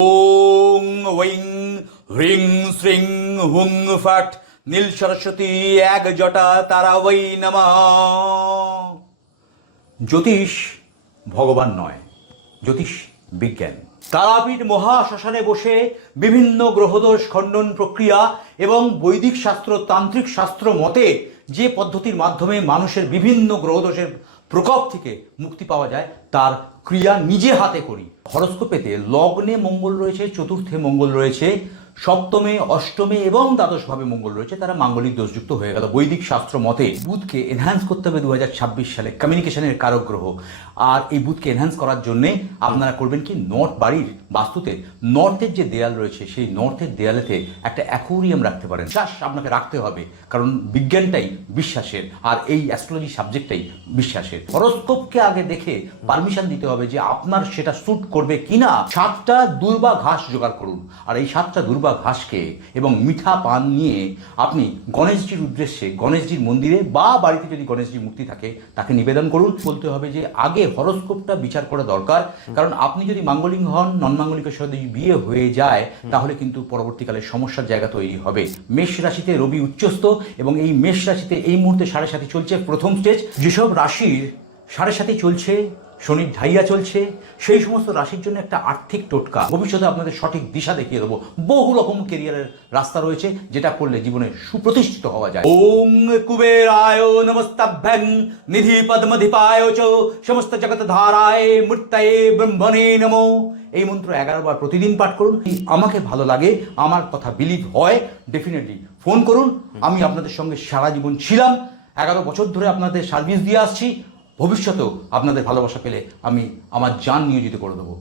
ওং হ্রিং শ্রিং হুং নীল সরস্বতী এক জটা তারা ওই নমা জ্যোতিষ ভগবান নয়, জ্যোতিষ বিজ্ঞান। তারাপীঠ মহাশ্মশানে বসে বিভিন্ন গ্রহদোষ খণ্ডন প্রক্রিয়া এবং বৈদিক শাস্ত্র, তান্ত্রিক শাস্ত্র মতে যে পদ্ধতির মাধ্যমে মানুষের বিভিন্ন গ্রহদোষের প্রকোপ থেকে মুক্তি পাওয়া যায়, তার ক্রিয়া নিজে হাতে করি। হরস্কোপেতে লগ্নে মঙ্গল রয়েছে, চতুর্থে মঙ্গল রয়েছে। সপ্তমে, অষ্টমে এবং দ্বাদশভাবে মঙ্গল রয়েছে, তারা মাঙ্গলিক দোষযুক্ত হয়ে গেল। বৈদিক শাস্ত্র মতে বুধকে এনহ্যান্স করতে হবে দু সালে কমিউনিকেশনের কারক গ্রহ আর এই বুধকে এনহ্যান্স করার জন্যে আপনারা করবেন কি? নর্থ বাড়ির বাস্তুতে নর্থের যে দেয়াল রয়েছে, সেই নর্থের দেয়ালেতে একটা অ্যাকোরিয়াম রাখতে পারেন। শ্বাস আপনাকে রাখতে হবে, কারণ বিজ্ঞানটাই বিশ্বাসের, আর এই অ্যাস্ট্রোলজি সাবজেক্টটাই বিশ্বাসের। হরস্কোপকে আগে দেখে পারমিশন দিতে হবে যে আপনার সেটা স্যুট করবে কিনা। সাতটা দুর্বা ঘাস জোগাড় করুন। আর এই সাতটা দুর্বা ঘাসকে এবং মিঠা পান নিয়ে আপনি গণেশজির উদ্দেশ্যে গণেশজির মন্দিরে বা বাড়িতে যদি গণেশজির মূর্তি থাকে তাকে নিবেদন করুন। বলতে হবে যে আগে হরস্কোপটা বিচার করা দরকার। কারণ আপনি যদি মাঙ্গলিক হন নন মাঙ্গলিকের সাথে যদি বিয়ে হয়ে যায় তাহলে কিন্তু পরবর্তীকালে সমস্যার জায়গা তৈরি হবে। মেষ রাশিতে রবি উচ্চস্থ এবং এই মেষ রাশিতে এই মুহূর্তে সাড়ে সাথে চলছে প্রথম স্টেজ যেসব রাশির সাড়ে সাথে চলছে শনির ঢাইয়া চলছে, সেই সমস্ত রাশির জন্য একটা আর্থিক টোটকা। ভবিষ্যতে আপনাদের সঠিক দিশা দেখিয়ে দেবো। বহু রকম কেরিয়ারের রাস্তা রয়েছে, যেটা করলে জীবনে সুপ্রতিষ্ঠিত হওয়া যায়। ওং কুবেরায় নমস্তাভ্যং নিধি পদ্মধিপায় চ, সমস্ত জগৎ ধারায় মূর্তায় ব্রহ্মণে নমো। এই মন্ত্র এগারো বার প্রতিদিন পাঠ করুন। আমাকে ভালো লাগে, আমার কথা বিলিভ হয় ডেফিনেটলি ফোন করুন। আমি আপনাদের সঙ্গে সারা জীবন ছিলাম। এগারো বছর ধরে আপনাদের সার্ভিস দিয়ে আসছি। ভবিষ্যতেও আপনাদের ভালোবাসা পেলে আমি আমার যান নিয়োজিত করে দেবো।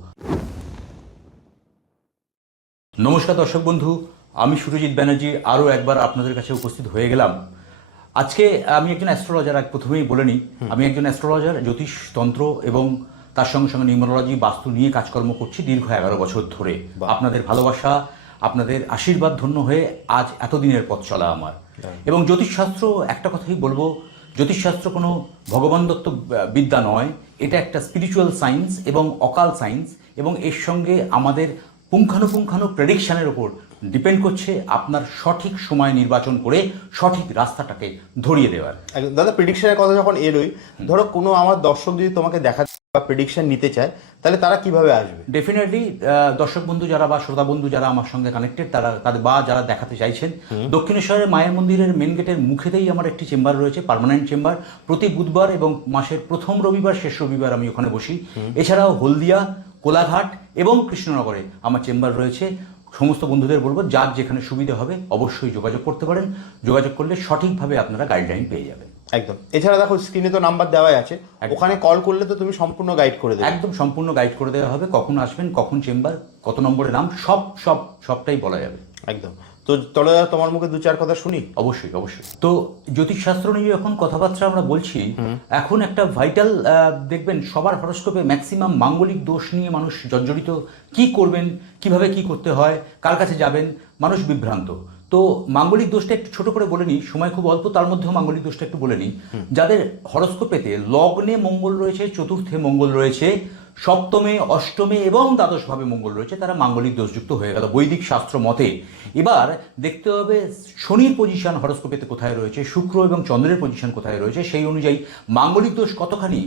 নমস্কার দর্শক বন্ধু আমি সুরজিৎ ব্যানার্জি আরও একবার আপনাদের কাছে উপস্থিত হয়ে গেলাম। আজকে আমি একজন অ্যাস্ট্রোলজার প্রথমেই বলে নিই আমি একজন অ্যাস্ট্রোলজার জ্যোতিষ তন্ত্র এবং তার সঙ্গে সঙ্গে নিউমোলজি বাস্তু নিয়ে কাজকর্ম করছি দীর্ঘ এগারো বছর ধরে। আপনাদের ভালোবাসা আপনাদের আশীর্বাদ ধন্য হয়ে আজ এতদিনের পথ চলা আমার। এবং জ্যোতিষশাস্ত্র একটা কথাই বলব জ্যোতিষশাস্ত্র কোনো ভগবান দত্ত বিদ্যা নয়। এটা একটা স্পিরিচুয়াল সায়েন্স এবং অকাল সায়েন্স এবং এর সঙ্গে আমাদের পুঙ্খানুপুঙ্খানু প্রেডিকশানের ওপর ডিপেন্ড করছে আপনার সঠিক সময় নির্বাচন করে সঠিক রাস্তাটাকে ধরিয়ে দেওয়ার। দাদা প্রেডিকশানের কথা যখন এলোই, ধরো কোনো আমার দর্শক যদি তোমাকে দেখা বা প্রেডিকশন নিতে চায় তাহলে তারা কীভাবে আসবে? ডেফিনেটলি দর্শক বন্ধু যারা বা শ্রোতা বন্ধু যারা আমার সঙ্গে কানেক্টেড তারা তাদের বা যারা দেখাতে চাইছেন দক্ষিণেশ্বরের মায়ের মন্দিরের মেন গেটের মুখেতেই আমার একটি চেম্বার রয়েছে পার্মানেন্ট চেম্বার প্রতি বুধবার এবং মাসের প্রথম রবিবার শেষ রবিবার আমি ওখানে বসি। এছাড়াও হলদিয়া কোলাঘাট এবং কৃষ্ণনগরে আমার চেম্বার রয়েছে। সমস্ত বন্ধুদের বলব যার যেখানে সুবিধা হবে অবশ্যই যোগাযোগ করতে পারেন। যোগাযোগ করলে সঠিকভাবে আপনারা গাইডলাইন পেয়ে যাবেন। একদম। এছাড়া দেখো স্ক্রিনে তো নাম্বার দেওয়াই আছে। ওখানে কল করলে তো তুমি সম্পূর্ণ গাইড করে দেবে। একদম সম্পূর্ণ গাইড করে দেওয়া হবে। কখন আসবেন কখন চেম্বার কত নম্বরে নাম সব সব সবটাই বলা যাবে। একদম। তো চলো তোমার মুখে দু চার কথা শুনি? অবশ্যই অবশ্যই। তো জ্যোতিষশাস্ত্র নিয়ে যখন কথাবার্তা আমরা বলছি এখন একটা ভাইটাল দেখবেন সবার হরস্কোপে ম্যাক্সিমাম মাঙ্গলিক দোষ নিয়ে মানুষ জর্জরিত। কি করবেন কীভাবে কি করতে হয় কার কাছে যাবেন মানুষ বিভ্রান্ত। তো মাঙ্গলিক দোষটা একটু ছোট করে বলে নিই সময় খুব অল্প তার মধ্যেও মাঙ্গলিক দোষটা একটু বলে নিই। যাদের হরস্কোপেতে লগ্নে মঙ্গল রয়েছে চতুর্থে মঙ্গল রয়েছে সপ্তমে অষ্টমে এবং দ্বাদশভাবে মঙ্গল রয়েছে তারা মাঙ্গলিক দোষযুক্ত হয়ে গেল। বৈদিক শাস্ত্র মতে এবার দেখতে হবে শনির পজিশন হরস্কোপেতে কোথায় রয়েছে শুক্র এবং চন্দ্রের পজিশন কোথায় রয়েছে সেই অনুযায়ী মাঙ্গলিক দোষ কতখানি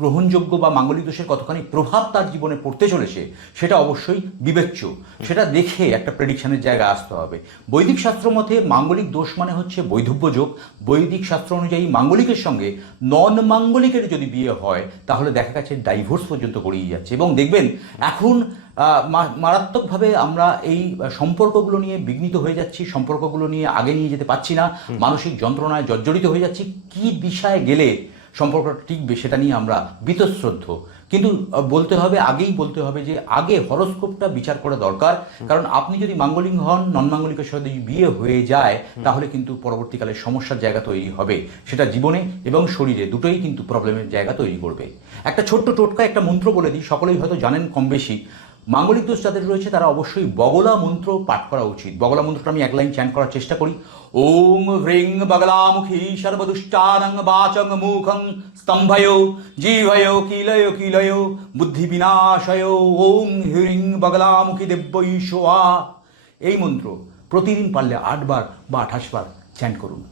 গ্রহণযোগ্য বা মাঙ্গলিক দোষের কতখানি প্রভাব তার জীবনে পড়তে চলেছে সেটা অবশ্যই বিবেচ্য। সেটা দেখে একটা প্রেডিকশনের জায়গায় আসতে হবে। বৈদিক শাস্ত্র মতে মাঙ্গলিক দোষ মানে হচ্ছে বৈধব্য যোগ। বৈদিক শাস্ত্র অনুযায়ী মাঙ্গলিকের সঙ্গে নন মাঙ্গলিকের যদি বিয়ে হয় তাহলে দেখা গেছে ডাইভোর্স পর্যন্ত গড়িয়ে যাচ্ছে। এবং দেখবেন এখন মারাত্মকভাবে আমরা এই সম্পর্কগুলো নিয়ে বিঘ্নিত হয়ে যাচ্ছি সম্পর্কগুলো নিয়ে আগে নিয়ে যেতে পারছি না। মানসিক যন্ত্রণায় জর্জরিত হয়ে যাচ্ছি। কি দিশায় গেলে সম্পর্কটা টিকবে সেটা নিয়ে আমরা বীতশ্রদ্ধ। কিন্তু বলতে হবে আগেই বলতে হবে যে আগে হরস্কোপটা বিচার করা দরকার। কারণ আপনি যদি মাঙ্গলিক হন নন মাঙ্গলিকের সাথে যদি বিয়ে হয়ে যায় তাহলে কিন্তু পরবর্তীকালে সমস্যার জায়গা তৈরি হবে। সেটা জীবনে এবং শরীরে দুটোই কিন্তু প্রবলেমের জায়গা তৈরি করবে। একটা ছোট্ট টোটকা একটা মন্ত্র বলে দিই সকলেই হয়তো জানেন কম বেশি। মাঙ্গলিক দোষ যাদের রয়েছে তারা অবশ্যই বগলা মন্ত্র পাঠ করা উচিত। বগলা মন্ত্রটা আমি এক লাইন চ্যান করার চেষ্টা করি। ওম হ্রিং বগলামুখী সর্বদুষ্টানং বাচং মুখং স্তম্ভয় জীবয় কিলয় কিলয় বুদ্ধি বিনাশয় ওম হ্রিং বগলামুখী দেব্যই সোয়া এই মন্ত্র প্রতিদিন পারলে আটবার বা আঠাশ বার চ্যান্ট করুন।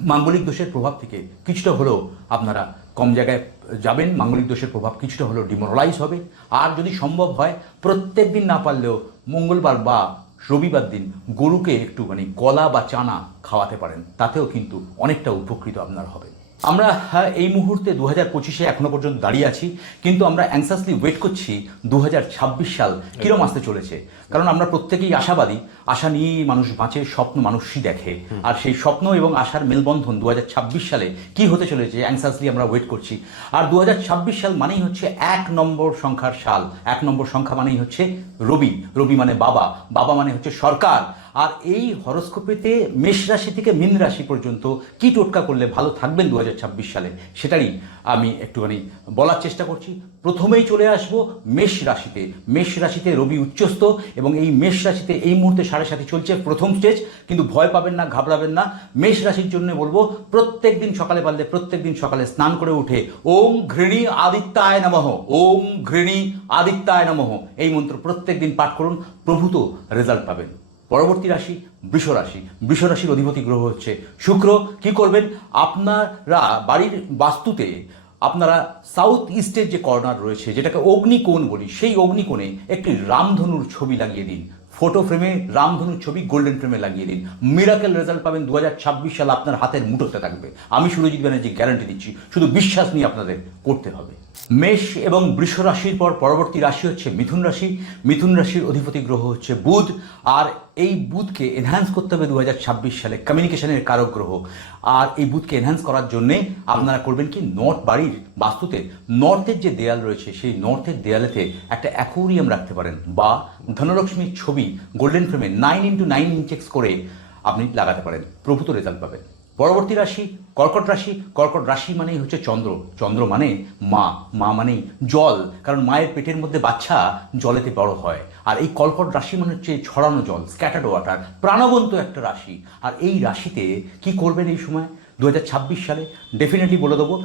মাঙ্গলিক দোষের প্রভাব থেকে কিছুটা হলেও আপনারা কম জায়গায় যাবেন। মাঙ্গলিক দোষের প্রভাব কিছুটা হলেও ডিমোরালাইজ হবে। আর যদি সম্ভব হয় প্রত্যেক দিন না পারলেও মঙ্গলবার বা রবিবার দিন গরুকে একটুখানি কলা বা চানা খাওয়াতে পারেন, তাতেও কিন্তু অনেকটা উপকৃত আপনার হবে আমরা হ্যাঁ, এই মুহূর্তে দু হাজার পঁচিশে এখনও পর্যন্ত দাঁড়িয়ে আছি কিন্তু আমরা অ্যাংসাসলি ওয়েট করছি দু ছাব্বিশ সাল কিরম আসতে চলেছে। কারণ আমরা প্রত্যেকেই আশাবাদী আশা নিয়েই মানুষ বাঁচে স্বপ্ন মানুষই দেখে। আর সেই স্বপ্ন এবং আশার মেলবন্ধন দু ছাব্বিশ সালে কি হতে চলেছে অ্যাংসাসলি আমরা ওয়েট করছি। আর দু ছাব্বিশ সাল মানেই হচ্ছে এক নম্বর সংখ্যার সাল। এক নম্বর সংখ্যা মানেই হচ্ছে রবি। রবি মানে বাবা। বাবা মানে হচ্ছে সরকার। আর এই হরস্কোপিতে মেষ রাশি থেকে মীন রাশি পর্যন্ত কি টোটকা করলে ভালো থাকবেন দু হাজার ছাব্বিশ সালে? সেটারই আমি একটুখানি বলার চেষ্টা করছি। প্রথমেই চলে আসব মেষ রাশিতে। মেষ রাশিতে রবি উচ্চস্ত এবং এই মেষ রাশিতে এই মুহূর্তে সাড়ে সাথে চলছে প্রথম স্টেজ। কিন্তু ভয় পাবেন না, ঘাবড়াবেন না। মেষ রাশির জন্য বলব, প্রত্যেক দিন সকালে পারলে প্রত্যেক দিন সকালে স্নান করে উঠে ওম ঘৃণী আদিত্যায় নমঃ, ওম ঘৃণী আদিত্যায় নমঃ। এই মন্ত্র প্রত্যেক দিন পাঠ করুন, প্রভূত রেজাল্ট পাবেন। পরবর্তী রাশি বৃষ রাশি। বৃষ রাশির অধিপতি গ্রহ হচ্ছে শুক্র। কি করবেন? আপনারা বাড়ির বাস্তুতে আপনারা সাউথ ইস্টের যে কর্নার রয়েছে, যেটাকে অগ্নিকোণ বলি, সেই অগ্নিকোণে একটি রামধনুর ছবি লাগিয়ে দিন। ফটো ফ্রেমে রামধনুর ছবি গোল্ডেন ফ্রেমে লাগিয়ে দিন। মিরাকেল রেজাল্ট পাবেন দু সাল আপনার হাতের মুঠোতে থাকবে। আমি সুরজিৎ ব্যানার্জি গ্যারান্টি দিচ্ছি, শুধু বিশ্বাস নিয়ে আপনাদের করতে হবে। মেষ এবং বৃষ রাশির পর পরবর্তী রাশি হচ্ছে মিথুন রাশি। মিথুন রাশির অধিপতি গ্রহ হচ্ছে বুধ। আর এই বুথকে এনহ্যান্স করতে হবে দু হাজার ছাব্বিশ সালে কমিউনিকেশনের কারক গ্রহ আর এই বুথকে এনহ্যান্স করার জন্যে আপনারা করবেন কি? নর্থ বাড়ির বাস্তুতে নর্থের যে দেয়াল রয়েছে, সেই নর্থের দেয়ালেতে একটা অ্যাকোরিয়াম রাখতে পারেন বা ধনলক্ষ্মীর ছবি গোল্ডেন ফ্রেমে নাইন ইন্টু নাইন ইঞ্চেক্স করে আপনি লাগাতে পারেন। প্রভূত রেজাল্ট পাবেন। পরবর্তী রাশি, কর্কট রাশি। কর্কট রাশি মানেই হচ্ছে চন্দ্র। চন্দ্র মানে মা। মা মানেই জল। কারণ মায়ের পেটের মধ্যে বাচ্চা জলেতে বড় হয়। আর এই কর্কট রাশি মানে হচ্ছে ছড়ানো জল স্ক্যাটার্ড ওয়াটার প্রাণবন্ত একটা রাশি। আর এই রাশিতে কি করবেন এই সময়? দু হাজার ছাব্বিশ সালে ডেফিনেটলি বলে দেবো,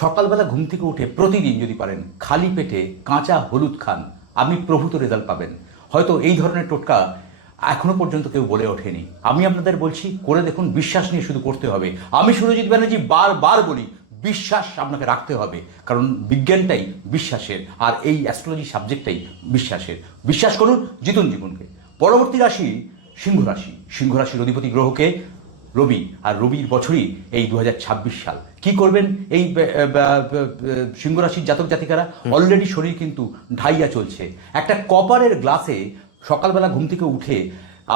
সকালবেলা ঘুম থেকে উঠে প্রতিদিন যদি পারেন খালি পেটে কাঁচা হলুদ খান। আপনি প্রভূত রেজাল্ট পাবেন। হয়তো এই ধরনের টোটকা এখনও পর্যন্ত কেউ বলে ওঠেনি। আমি আপনাদের বলছি করে দেখুন বিশ্বাস নিয়ে শুধু করতে হবে। আমি সুরজিৎ ব্যানার্জি বারবার বলি বিশ্বাস আপনাকে রাখতে হবে। কারণ বিজ্ঞানটাই বিশ্বাসের আর এই অ্যাস্ট্রোলজি সাবজেক্টটাই বিশ্বাসের। বিশ্বাস করুন জিতুন জীবনকে। পরবর্তী রাশি সিংহ রাশি। সিংহ রাশির অধিপতি গ্রহকে রবি আর রবির বছরই এই দু হাজার ছাব্বিশ সাল। কি করবেন? এই সিংহ রাশির জাতক জাতিকারা? অলরেডি শরীর কিন্তু ঢাইয়া চলছে। একটা কপারের গ্লাসে সকালবেলা ঘুম থেকে উঠে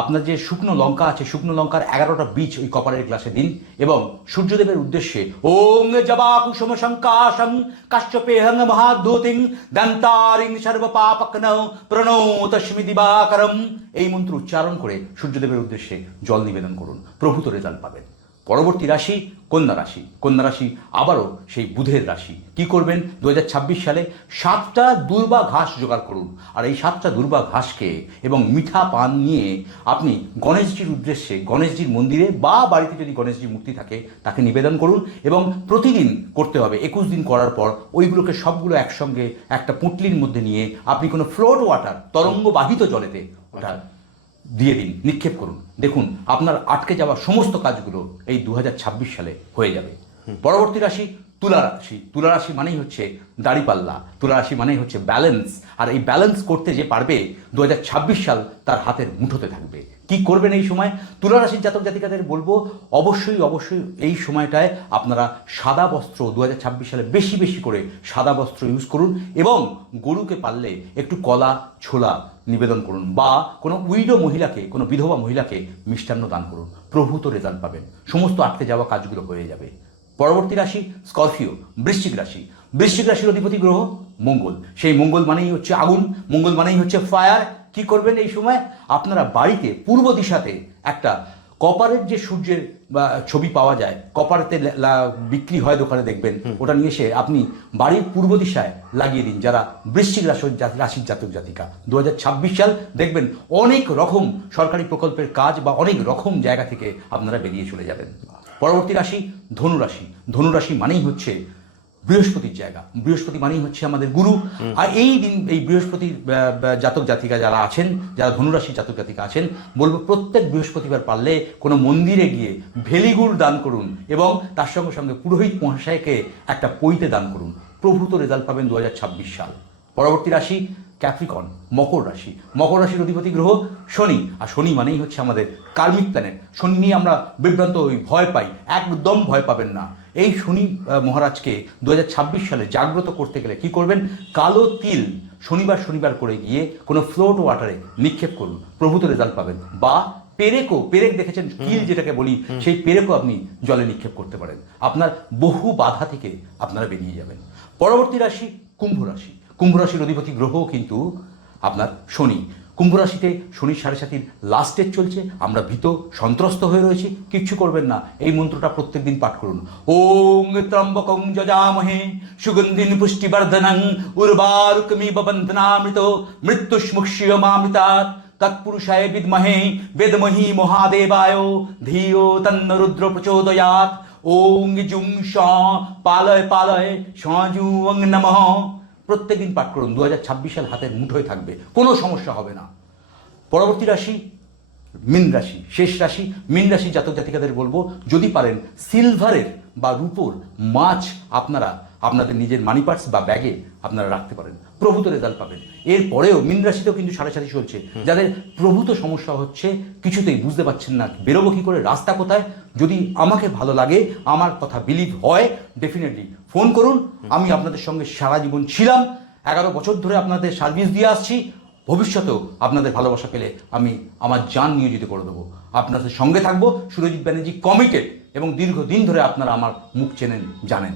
আপনার যে শুকনো লঙ্কা আছে, শুকনো লঙ্কার এগারোটা বীজ ওই কপারের গ্লাসে দিন এবং সূর্যদেবের উদ্দেশ্যে, ওং জবা কুসুম শঙ্কাশং কাশ্যপেহং মহাদ্যুতিং দন্তারিং সর্বপাপকন প্রণৌ তস্মি দিবাকরম। এই মন্ত্র উচ্চারণ করে সূর্যদেবের উদ্দেশ্যে জল নিবেদন করুন। প্রভূত রেজাল্ট পাবেন। পরবর্তী রাশি কন্যা রাশি। কন্যা রাশি আবারও সেই বুধের রাশি। কি করবেন? দু হাজার ছাব্বিশ সালে সাতটা দুর্বা ঘাস জোগাড় করুন। আর এই সাতটা দুর্বা ঘাসকে এবং মিঠা পান নিয়ে আপনি গণেশজির উদ্দেশ্যে, গণেশজির মন্দিরে বা বাড়িতে যদি গণেশজির মূর্তি থাকে, তাকে নিবেদন করুন এবং প্রতিদিন করতে হবে। একুশ দিন করার পর ওইগুলোকে সবগুলো একসঙ্গে একটা পুঁটলির মধ্যে নিয়ে আপনি কোনো ফ্লোট ওয়াটার তরঙ্গবাহিত জলেতে ওটা দিয়ে দিন নিক্ষেপ করুন। দেখুন আপনার আটকে যাওয়া সমস্ত কাজগুলো এই দু হাজার ছাব্বিশ সালে হয়ে যাবে। পরবর্তী রাশি তুলা রাশি। তুলা রাশি মানেই হচ্ছে দাড়িপাল্লা। তুলা রাশি মানেই হচ্ছে ব্যালেন্স আর এই ব্যালেন্স করতে যে পারবে দু হাজার ছাব্বিশ সাল তার হাতের মুঠোতে থাকবে। কি করবেন এই সময়? তুলা রাশির জাতক জাতিকাদের বলব অবশ্যই অবশ্যই এই সময়টায় আপনারা সাদা বস্ত্র দু হাজার ছাব্বিশ সালে বেশি বেশি করে সাদা বস্ত্র ইউজ করুন এবং গরুকে পারলে একটু কলা ছোলা নিবেদন করুন বা কোনো উইডো মহিলাকে, কোনো বিধবা মহিলাকে মিষ্টান্ন দান করুন। প্রভূত রেজাল্ট পাবেন। সমস্ত আটকে যাওয়া কাজগুলো হয়ে যাবে। পরবর্তী রাশি, স্করপিও, বৃশ্চিক রাশি। বৃশ্চিক রাশির অধিপতি গ্রহ মঙ্গল। সেই মঙ্গল মানেই হচ্ছে আগুন, মঙ্গল মানেই হচ্ছে ফায়ার কি করবেন এই সময়? আপনারা বাড়িতে পূর্ব দিশাতে একটা কপারের যে সূর্যের ছবি পাওয়া যায় কপারেতে বিক্রি হয় দোকানে দেখবেন ওটা নিয়ে এসে আপনি বাড়ির পূর্ব দিশায় লাগিয়ে দিন যারা বৃশ্চিক রাশি রাশির জাতক জাতিকা। দু হাজার ছাব্বিশ সাল দেখবেন অনেক রকম সরকারি প্রকল্পের কাজ বা অনেক রকম জায়গা থেকে আপনারা বেরিয়ে চলে যাবেন। পরবর্তী রাশি ধনুরাশি ধনুরাশি মানেই হচ্ছে বৃহস্পতির জায়গা। বৃহস্পতি মানেই হচ্ছে আমাদের গুরু। আর এই দিন এই বৃহস্পতির জাতক জাতিকা যারা আছেন যারা ধনুরাশি জাতক জাতিকা আছেন বলব প্রত্যেক বৃহস্পতিবার পারলে কোনো মন্দিরে গিয়ে ভেলিগুড় দান করুন এবং তার সঙ্গে সঙ্গে পুরোহিত মহাশয়কে একটা পইতে দান করুন। প্রভূত রেজাল্ট পাবেন দু হাজার ছাব্বিশ সাল। পরবর্তী রাশি ক্যাপ্রিকন মকর রাশি। মকর রাশির অধিপতি গ্রহ শনি। আর শনি মানেই হচ্ছে আমাদের কার্মিক প্ল্যানেট শনি নিয়ে আমরা বিভ্রান্ত হই ভয় পাই। একদম ভয় পাবেন না। এই শনি মহারাজকে দু হাজার ছাব্বিশ সালে জাগ্রত করতে গেলে কি করবেন? কালো তিল শনিবার শনিবার করে গিয়ে কোনো ফ্লোট ওয়াটারে নিক্ষেপ করুন। প্রভূত রেজাল্ট পাবেন। বা পেরেকও পেরেক দেখেছেন? কিল যেটাকে বলি সেই পেরেকও আপনি জলে নিক্ষেপ করতে পারেন। আপনার বহু বাধা থেকে আপনারা বেরিয়ে যাবেন। পরবর্তী রাশি কুম্ভ রাশি। কুম্ভ রাশির অধিপতি গ্রহ কিন্তু আপনার শনি। কুম্ভ রাশিতে শনির সাড়ে সাতির লাস্ট চলছে, আমরা ভীত, সন্ত্রস্ত হয়ে রয়েছি, কিচ্ছু করবেন না। এই মন্ত্রটা প্রত্যেকদিন পাঠ করুন। ওং ত্রম্বকং যজামহে সুগন্ধিন পুষ্টিবর্ধনং উর্বারুকমিব বন্ধনামৃত মৃত্যুষ্মুক্ষিয়মামৃতাৎ তৎপুরুষায় বিদ্মহে বেদমহি মহাদেবায় ধিও তন্ন রুদ্র প্রচোদয়াৎ। ওং জুং স পালয় পালয় সজুং নমঃ। প্রত্যেকদিন পাঠ করুন দু সাল হাতের মুঠোয় থাকবে কোনো সমস্যা হবে না। পরবর্তী রাশি মিন রাশি শেষ রাশি মিন রাশি জাতক জাতিকাদের বলব যদি পারেন সিলভারের বা রূপোর মাছ আপনারা আপনাদের নিজের মানি পার্স বা ব্যাগে আপনারা রাখতে পারেন প্রভূত রেজাল্ট পাবেন। এরপরেও মিন রাশিতেও কিন্তু সাড়ে সাথে চলছে। যাদের প্রভূত সমস্যা হচ্ছে কিছুতেই বুঝতে পারছেন না বেরোবো কি করে রাস্তা কোথায় যদি আমাকে ভালো লাগে আমার কথা বিলিভ হয় ডেফিনেটলি ফোন করুন। আমি আপনাদের সঙ্গে সারা জীবন ছিলাম। এগারো বছর ধরে আপনাদের সার্ভিস দিয়ে আসছি। ভবিষ্যতেও আপনাদের ভালোবাসা পেলে আমি আমার যান নিয়োজিত করে দেবো। আপনাদের সঙ্গে থাকব। সুরজিৎ ব্যানার্জি কমিটেড এবং দীর্ঘদিন ধরে আপনারা আমার মুখ চেনেন জানেন।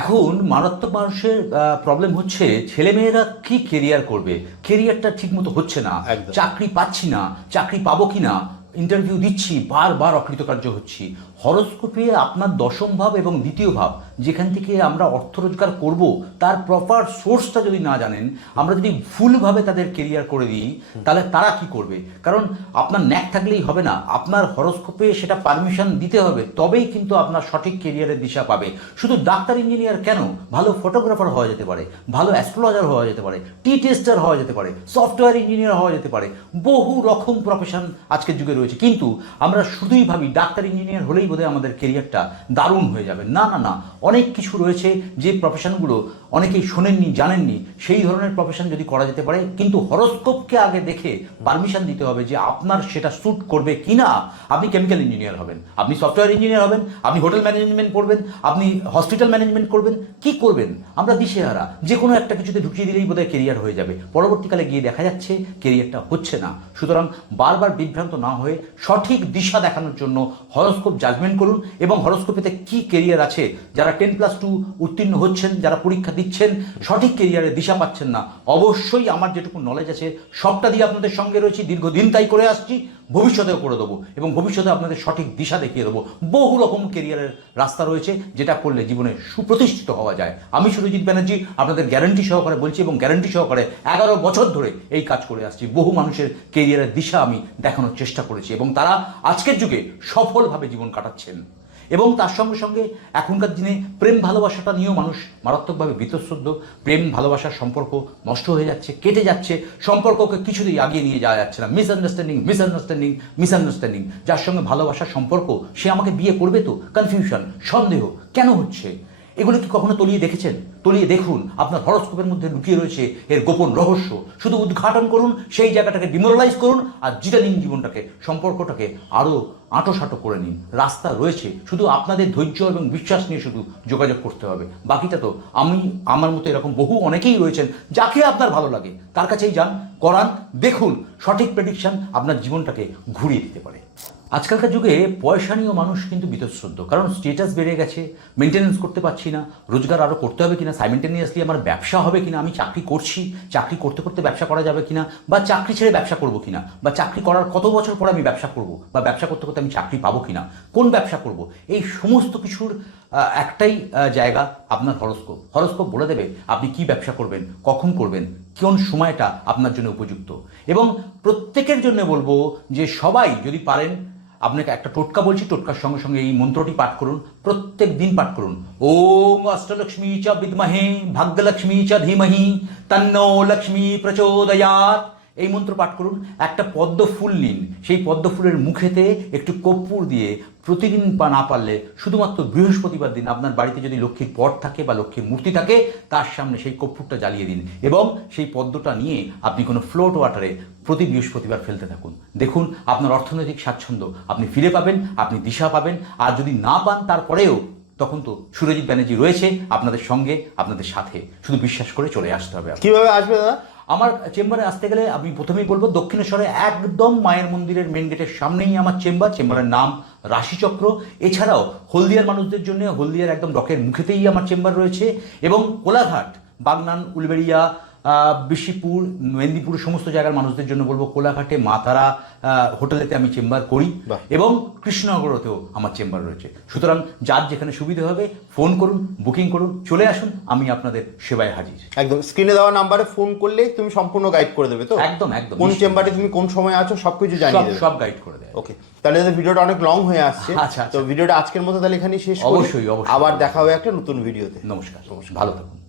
এখন মারাত্মক মানুষের প্রবলেম হচ্ছে ছেলেমেয়েরা কি কেরিয়ার করবে? কেরিয়ারটা ঠিকমতো হচ্ছে না। চাকরি পাচ্ছি না। চাকরি পাবো কি না ইন্টারভিউ দিচ্ছি বারবার অকৃতকার্য হচ্ছি। হরস্কোপে আপনার দশম ভাব এবং দ্বিতীয় ভাব, যেখান থেকে আমরা অর্থ রোজগার করব, তার প্রপার সোর্সটা যদি না জানেন, আমরা যদি ভুলভাবে তাদের কেরিয়ার করে দিই, তাহলে তারা কি করবে? কারণ আপনার ন্যাক থাকলেই হবে না। আপনার হরস্কোপে সেটা পারমিশন দিতে হবে, তবেই কিন্তু আপনার সঠিক কেরিয়ারের দিশা পাবে। শুধু ডাক্তার ইঞ্জিনিয়ার কেন? ভালো ফটোগ্রাফার হওয়া যেতে পারে, ভালো অ্যাস্ট্রোলজার হওয়া যেতে পারে টি টেস্টার হওয়া যেতে পারে সফটওয়্যার ইঞ্জিনিয়ার হওয়া যেতে পারে, বহু রকম প্রফেশন আজকের যুগে রয়েছে। কিন্তু আমরা শুধুই ভাবি, ডাক্তার ইঞ্জিনিয়ার হলেই বোধহয় আমাদের কেরিয়ারটা দারুণ হয়ে যাবে। না না না। অনেক কিছু রয়েছে যে প্রফেশনগুলো অনেকেই শোনেননি, জানেননি, সেই ধরনের প্রফেশন যদি করা যেতে পারে, কিন্তু হরস্কোপকে আগে দেখে পারমিশন দিতে হবে যে আপনার সেটা স্যুট করবে কি না আপনি কেমিক্যাল ইঞ্জিনিয়ার হবেন, আপনি সফটওয়্যার ইঞ্জিনিয়ার হবেন, আপনি হোটেল ম্যানেজমেন্ট পড়বেন আপনি হসপিটাল ম্যানেজমেন্ট করবেন, কি করবেন? আমরা দিশেহারা যে কোনো একটা কিছুতে ঢুকিয়ে দিলেই বোধহয় কেরিয়ার হয়ে যাবে। পরবর্তীকালে গিয়ে দেখা যাচ্ছে কেরিয়ারটা হচ্ছে না। সুতরাং বারবার বিভ্রান্ত না হয়ে সঠিক দিশা দেখানোর জন্য হরস্কোপ জাজমেন্ট করুন এবং হরস্কোপেতে কি কেরিয়ার আছে, যারা টেন প্লাস টু উত্তীর্ণ হচ্ছেন, যারা পরীক্ষা দিচ্ছেন, সঠিক কেরিয়ারের দিশা পাচ্ছেন না। অবশ্যই আমার যেটুকু নলেজ আছে, সবটা দিয়ে আপনাদের সঙ্গে রয়েছি। দীর্ঘদিন তাই করে আসছি, ভবিষ্যতেও করে দেবো এবং ভবিষ্যতে আপনাদের সঠিক দিশা দেখিয়ে দেবো। বহু রকম কেরিয়ারের রাস্তা রয়েছে, যেটা করলে জীবনে সুপ্রতিষ্ঠিত হওয়া যায়। আমি সুরজিৎ ব্যানার্জি, আপনাদের গ্যারান্টি সহকারে বলছি এবং গ্যারান্টি সহকারে এগারো বছর ধরে এই কাজ করে আসছি। বহু মানুষের কেরিয়ারের দিশা আমি দেখানোর চেষ্টা করেছি এবং তারা আজকের যুগে সফলভাবে জীবন কাটাচ্ছেন। এবং তার সঙ্গে সঙ্গে এখনকার দিনে প্রেম ভালোবাসাটা নিয়েও মানুষ মারাত্মকভাবে বিতশ্রদ্ধ। প্রেম ভালোবাসার সম্পর্ক নষ্ট হয়ে যাচ্ছে, কেটে যাচ্ছে, সম্পর্ককে কিছুতেই আগিয়ে নিয়ে যাওয়া যাচ্ছে না। মিসআন্ডারস্ট্যান্ডিং মিসআন্ডারস্ট্যান্ডিং মিসআন্ডারস্ট্যান্ডিং যার সঙ্গে ভালোবাসার সম্পর্ক, সে আমাকে বিয়ে করবে তো? কনফিউশন সন্দেহ। কেন হচ্ছে? এগুলো কি কখনো তলিয়ে দেখেছেন? তলিয়ে দেখুন, আপনার হরস্কোপের মধ্যে লুকিয়ে রয়েছে এর গোপন রহস্য। শুধু উদ্ঘাটন করুন, সেই জায়গাটাকে ডিমোরালাইজ করুন, আর জিটা নিন জীবনটাকে, সম্পর্কটাকে আরও আঁটোসাঁটো করে নিন। রাস্তা রয়েছে, শুধু আপনাদের ধৈর্য এবং বিশ্বাস নিয়ে শুধু যোগাযোগ করতে হবে। বাকিটা তো আমি, আমার মতো এরকম বহু অনেকেই রয়েছেন, যাকে আপনার ভালো লাগে, তার কাছেই যান, করান, দেখুন, সঠিক প্রেডিকশন আপনার জীবনটাকে ঘুরিয়ে দিতে পারে। আজকালকার যুগে পয়সা নিয়েও মানুষ কিন্তু বিতশ্রদ্ধ, কারণ স্টেটাস বেড়ে গেছে মেনটেনেন্স করতে পারছি না, রোজগার আরও করতে হবে কিনা কিনা সাইমেন্টেনিয়াসলি আমার ব্যবসা হবে কিনা, আমি চাকরি করছি, চাকরি করতে করতে ব্যবসা করা যাবে কিনা, বা চাকরি ছেড়ে ব্যবসা করব কিনা, বা চাকরি করার কত বছর পর আমি ব্যবসা করব, বা ব্যবসা করতে করতে আমি চাকরি পাবো কিনা, কোন ব্যবসা করব, এই সমস্ত কিছুর একটাই জায়গা আপনার হরস্কোপ। হরস্কোপ বলে দেবে আপনি কি ব্যবসা করবেন, কখন করবেন, কোন সময়টা আপনার জন্য উপযুক্ত। এবং প্রত্যেকের জন্য বলব যে সবাই যদি পারেন আপনাকে একটা টোটকা বলছি, টোটকার সঙ্গে সঙ্গে এই মন্ত্রটি পাঠ করুন, প্রত্যেক দিন পাঠ করুন। ওম অষ্টলক্ষ্মী চ বিদ্মহে, ভাগ্যলক্ষ্মী চ ধীমহি, তন্নো লক্ষ্মী প্রচোদয়াত। এই মন্ত্র পাঠ করুন, একটা পদ্ম ফুল নিন। সেই পদ্ম ফুলের মুখেতে একটু কর্পূর দিয়ে প্রতিদিন পা না পারলে শুধুমাত্র বৃহস্পতিবার দিন আপনার বাড়িতে যদি লক্ষ্মীর পট থাকে বা লক্ষ্মীর মূর্তি থাকে, তার সামনে সেই কর্পূরটা জ্বালিয়ে দিন এবং সেই পদ্মটা নিয়ে আপনি কোনো ফ্লোট ওয়াটারে প্রতি বৃহস্পতিবার ফেলতে থাকুন। দেখুন, আপনার অর্থনৈতিক স্বাচ্ছন্দ্য, আপনি ফিরে পাবেন, আপনি দিশা পাবেন, আর যদি না পান তারপরেও তখন তো সুরজিৎ ব্যানার্জি রয়েছে আপনাদের সঙ্গে, আপনাদের সাথে। শুধু বিশ্বাস করে চলে আসতে হবে কীভাবে আসবে দাদা? আমার চেম্বারে আসতে গেলে আমি প্রথমেই বলব, দক্ষিণেশ্বরে একদম মায়ের মন্দিরের মেন গেটের সামনেই আমার চেম্বার, চেম্বারের নাম রাশিচক্র। এছাড়াও হলদিয়ার মানুষদের জন্য, হলদিয়ার একদম ডকের মুখেতেই আমার চেম্বার রয়েছে এবং কোলাঘাট, বাগনান, উলবেড়িয়া বিশিপুর মেদিনীপুর সমস্ত জায়গার মানুষদের জন্য বলব কোলাঘাটে মা তারা হোটেলেতে আমি চেম্বার করি এবং কৃষ্ণনগরতেও আমার চেম্বার রয়েছে। সুতরাং যার যেখানে সুবিধা হবে ফোন করুন বুকিং করুন চলে আসুন আমি আপনাদের সেবায় হাজির। একদম স্ক্রিনে দেওয়া নাম্বারে ফোন করলে তুমি সম্পূর্ণ গাইড করে দেবে তো? একদম একদম কোন চেম্বারে তুমি কোন সময় আছো সবকিছু জানিয়ে সব দেবে। সব গাইড করে দেয় ওকে তাহলে ভিডিওটা অনেক লং হয়ে আসছে। আচ্ছা, আচ্ছা। তো ভিডিওটা আজকের মতো তাহলে এখানেই শেষ অবশ্যই, অবশ্যই। আবার দেখা হবে একটা নতুন ভিডিওতে নমস্কার। ভালো থাকুন।